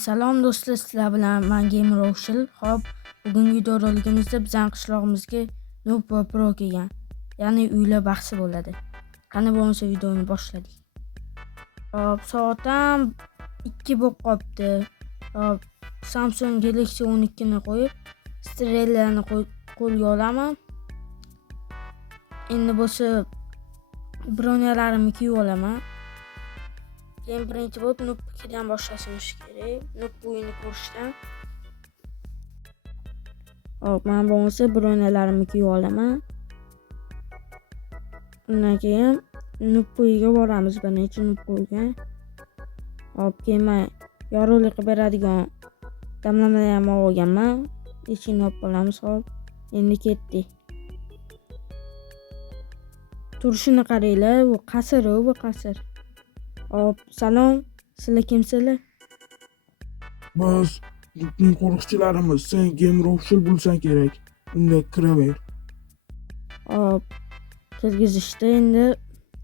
Salom do'stlar, sizlar bilan men Gamer Official. Xo'p, bugungi videoroligimizda bizning qishlog'imizga Noob va Pro kelgan. Ya'ni uylar bahsi bo'ladi. Qani bo'lmasa videoni boshladik. Xo'p, soatam 2 bo'lib qopti. Xo'p, Samsung Galaxy 12 ni qo'yib, strellarni qo'lga olaman. Endi bo'lsa bronalarimni kiyib olaman. Keyin birinchi bo'lib Noob 2dan boshlashimiz kerak. Noob o'yinni ko'rishdan. Hop, men bo'lmasa bronalarimni kiyib olaman. Undan keyin Noob qo'yiga boramiz. Birinchi Noob qo'yga. Hop, keyin men yorug'lik qilib beradigan damlamalarni ham olganman. Eshikni olib qolamiz. Hop, endi ketdik. Turishini qaranglar, bu qasr, bu qasr. Hop, salom. Sizlar kimsizlar? Biz Noobning qo'riqchilarimiz. Sen Gamer Official bo'lsan kerak. Unda kiraver. Hop, kirgizishda endi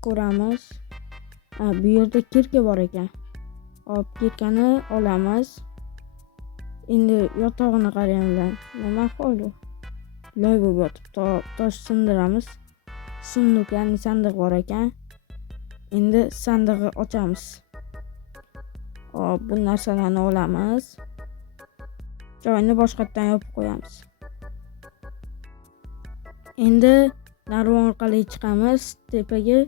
ko'ramiz. Bu yerda kirka bor ekan. Hop, kirkani olamiz. Endi yotog'ini qaranglar. Nima ahvol bu? Loy bo'lib yotibdi. Tosh sindiramiz. Sunduq, ya'ni sandiq bor ekan. Endi sandig'i ochamiz. Hop, bu narsalarni olamiz. Joyini boshqatdan yopib qo'yamiz. Endi narvon orqali chiqamiz tepaga.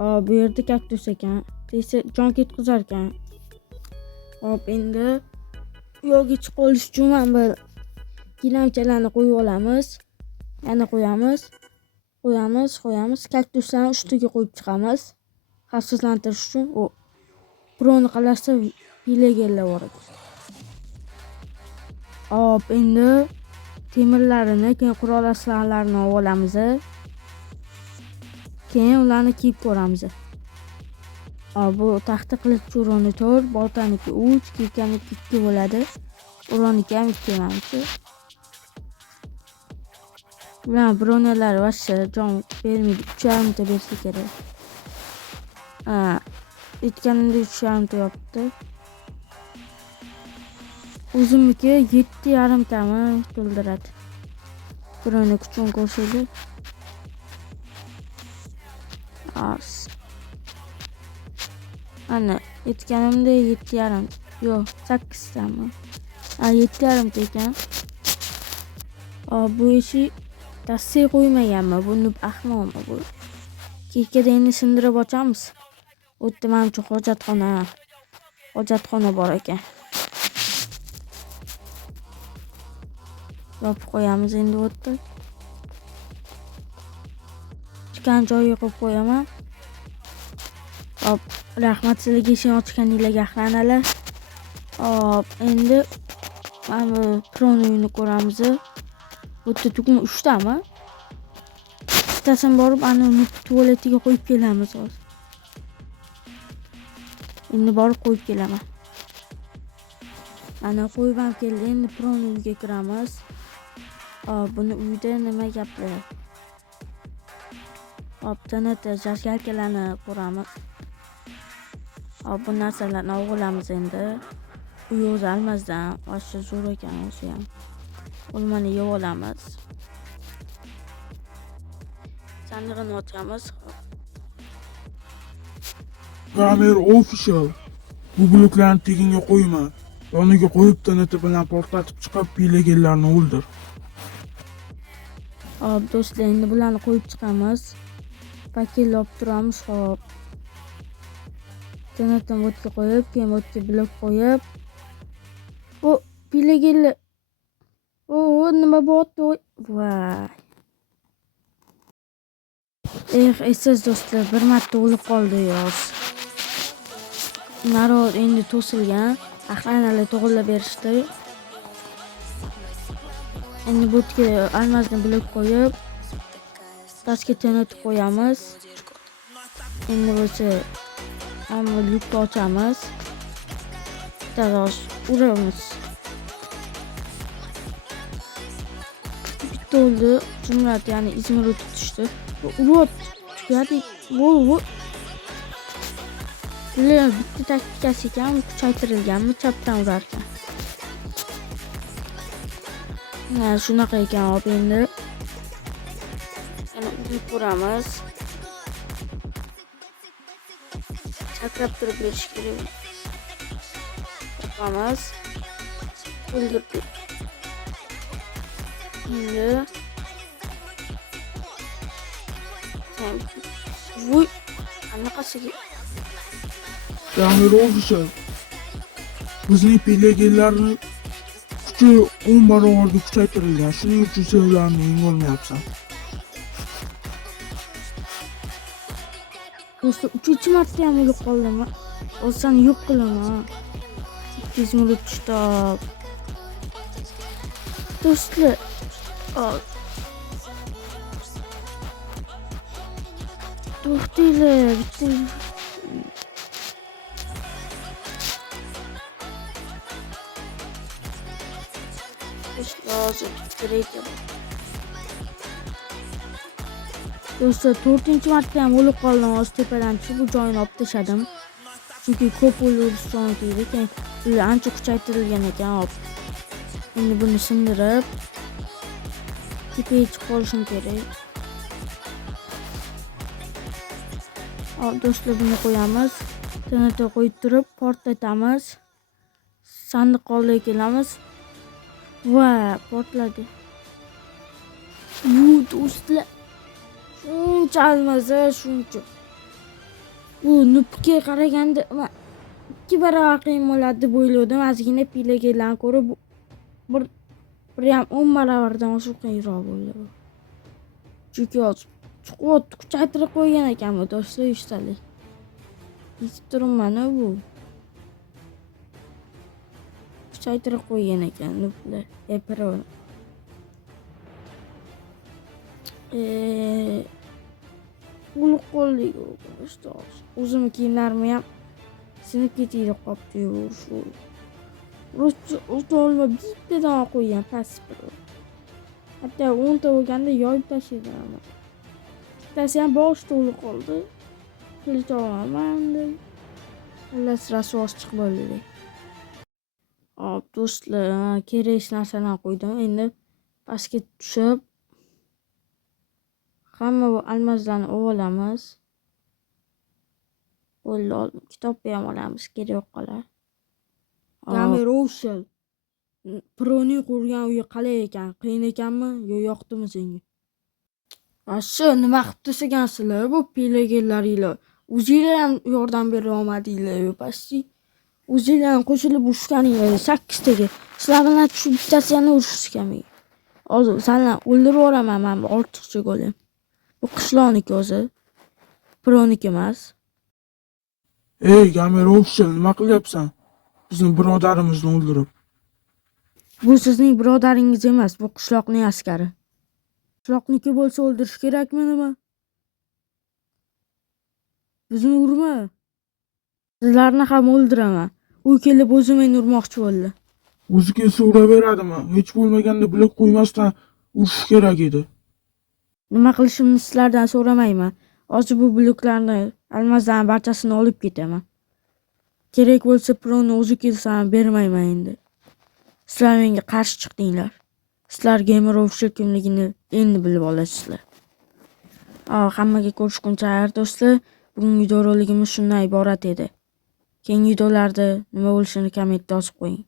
Hop, bu yerda kaktus ekan. Tesa jon ketkizar ekan. Hop, endi yo'lga chiqib olish uchun ham bir gilamchalarni qo'yib olamiz. Yana qo'yamiz. Kaktuslarni ustiga qo'yib chiqamiz. Xavfsizlantirish uchun. O Pro'ni qalashsa pilegellar bor ekan. Hop, endi temirlarini, keyin qurol aslanlarini olamiz. Keyin ularni kiyib ko'ramiz. Hop, bu taxta qilich cho'roni 4, boltaniki 3, kirkaniki 2 bo'ladi. Uroniki ham 2 manimcha. Ular bronelar vashcha jon bermaydi. 3,5 ta bersa kerak. Aytganimda 3,5 ta yopdi. O'zimniki 7,5 tami to'ldiradi. Brone kuchini ko'rsatdi. Ana, aytganimda 7,5. Yo'q, 8 tami. 7,5 ta ekan. Bu ishi tassiy qo'ymaganmi? Bu Noob ahmoqmi bu? Kekkada endi sindirib ochamiz. U yerda menimcha hojatxona bor ekan. Yopib qo'yamiz endi u yerda. Chiqqan joyiga qo'yib qo'yaman. Hop, rahmat sizlarga eshik ochganingizga axlanalar. Hop, endi mana Pro'ni uyini ko'ramiz. Bu yerda tugma 3 tami? Bittasini borib ana uni tualetiga qo'yib kelamiz hozir. Endi borib qo'yib kelaman. Ana qo'yib ham keldi. Endi Pro'ni uyiga kiramiz. Hop, buni uyda nima gaplar? Hop, TNT jashkalkalarni ko'ramiz. Hop, bu narsalarni olamiz endi. Uy o'zi almazdan, vashcha zo'r ekan o'zi ham. Olmani yeb olamiz. Sandig'ini ochamiz. Gamer Official. Bu bloklarni teginga qo'yma. Yoniga qo'yib TNT bilan portlatib chiqib pilegellarni o'ldir. Hop, do'stlar, endi bularni qo'yib chiqamiz. Paketni olib turamiz. Hop. TNTni o'tga qo'yib, keyin o'tga blok qo'yib. O pilegellar. Nima bo'pti? Voy. Esiz do'stlar, bir marta o'lib qoldi yoz. Narod endi to'silgan. Axlanalar to'g'rilab berishdi. Endi bu yerga almazni blok qo'yib, pastga TNT qo'yamiz. Endi bo'lsa hamma lukni ochamiz. Taroz uramiz. Bitta oldu. Cumhuriyet yani İzmir'e tutuştu. Urot. Tükadi. Bular bitta taktikasi ekan, u kuchaytirilganmi, chapdan urar ekan. Mana shunaqa ekan hop endi. Yana urib ko'ramiz. Sakrab turib berish kerak. Qo'yamiz. O'ldirdik. Endi voy, qanaqasiga Gamir Official bizning pelegellarni kuchi 10 barobarga kuchaytirilgan. Shuning uchun sen ularni yenga olmayapsan. do'stlar 3-marta ham o'lib qoldim. Olsam yo'q qilaman. 200 minut tushtab. Do'stlar, to'xtanglar, bitta hozir kerak. Do'stlar, 4-marta ham o'lib qoldim. Hozir tepadan tushib bu joyini olib tashladim. Chunki ko'p o'lirish joyi deydi ekan. Ular ancha kuchaytirilgan ekan. Hop. Endi buni sindirib tepaga chiqib olishim kerak. Hop, do'stlar, buni qo'yamiz. Tanada qo'yib turib portlatamiz. Sandiq oldiga kelamiz. Va portladi. Do'stlar, shuncha almasa, shuncha. Bu nupga qaraganda men 2 barobar qiyin bo'ladi deb o'yladim. Ozgina pilagellarni ko'rib bir ham 10 barobardan oshiq qiyinroq bo'ldi. Chunki hozir chuqur kuchaytirib qo'ygan ekan bu do'stlar, ushtalik. Yetib turibman-ku bu. Kuchaytirib qo'ygan ekan nuplar. Pro. O'lib qoldik do'stlar. O'zim kiyimlarim ham sinib ketdi qopdi shu. O'tolma bittadan qo'ygan pasport. Hatto 10 ta bo'lganda yoyib tashladim. Bittasi ham boshida o'lib qoldi. Kelcha olmadim. Xullas rasvos chiqib bo'ldi. Hop do'stlar, kerak narsalarni qo'ydim. Endi pastga tushib hamma bu almazlarni olamiz. Bo'ldi, kitobni ham olamiz, kerak qoladi. Gamir Official Proning qurgan uyi qalay ekan? Qiyin ekanmi yo yoqdimi senga? Asha, nima qilib tashlagansizlar bu pelegellaringlar? O'zinglar ham yordam bera olmadinglar, pasti. O'zinglar ham qo'shilib urushganinglar 8 taga. Sizlar bilan shu bittasi yana urushishganmi? Hozir senlarni o'ldirib yuboraman men ortiqcha golim. Bu qishloqniki o'zi. Proniki emas. Ey Gamir Official, nima qilyapsan? Bizning birodarimizni o'ldirib. Bu sizning birodaringiz emas, bu qishloqning askari. Qishloqniki bo'lsa o'ldirish kerakmi nima? Bizni urma. Sizlarni ham o'ldiraman. U kelib o'zi meni urmoqchi bo'ldi. O'zi kelsa uraveradimi? Hech bo'lmaganda bilib qo'ymasdan urish kerak edi. Nima qilishimni sizlardan so'ramayman. Hozir bu bloklarni, almazlarning barchasini olib ketaman. Kerak bo'lsa Proni o'zi kelsa ham bermayman endi. Sizlar menga qarshi chiqdinglar. Sizlar Gamir Official kimligini endi bilib olasizlar. Hammaga ko'rishguncha xayr do'stlar. Bugungi videoroligimiz shundan iborat edi. Keyingi videolarda nima bo'lishini kommentda yozib qo'ying.